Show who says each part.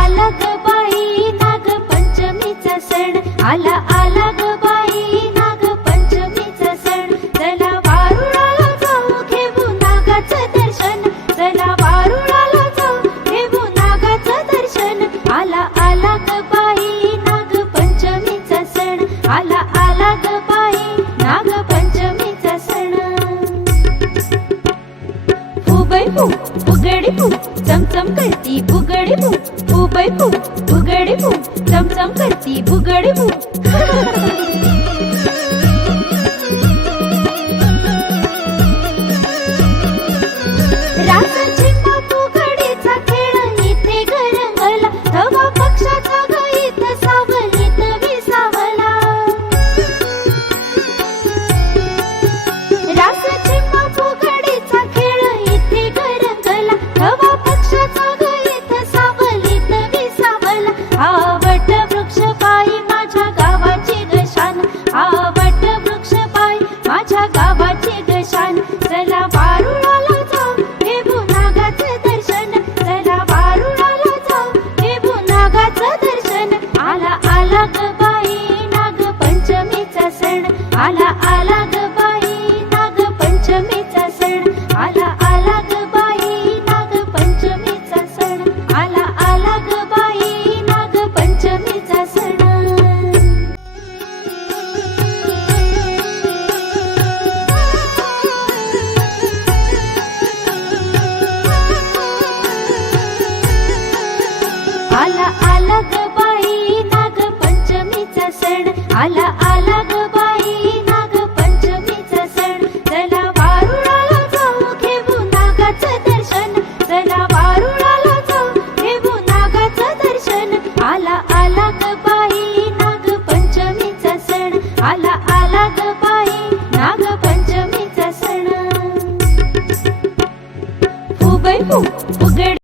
Speaker 1: आला ग बाई पंचमीचा सण. आला आला ಪು ಸಂ ಸಂ ಕರ್ತಿ ಬುಗಡಿ ಪು ಪು ಬೈ ಪು ಬುಗಡಿ ಪು ಸಂ ಸಂ ಕರ್ತಿ ಬುಗಡಿ ಪು ರಾಸ ಚಿಕ್ಕ चला वारुळाला जाऊ घेऊ नागाचं दर्शन. चला वारुळाला जाऊ घेऊ नागाचं दर्शन. आला आला ग बाई नाग पंचमीचा सण. आला आला ग बाई नाग पंचमीचा सण आला आला ग बाई नाग पंचमीचा सण. आला आला ग बाई नाग पंचमीचा सण. आला आला ग बाई नाग पंचमीचा सण आला आला ग बाई नाग पंचमीचा सण चला वारुळाला जाऊ घेऊ नागाचं दर्शन. चला वारुळाला जाऊ घेऊ नागाचं दर्शन. आला आला ग बाई नाग पंचमीचा सण. आला आला ग बाई नाग पंचमीचा सण. फुगै फुग फुगड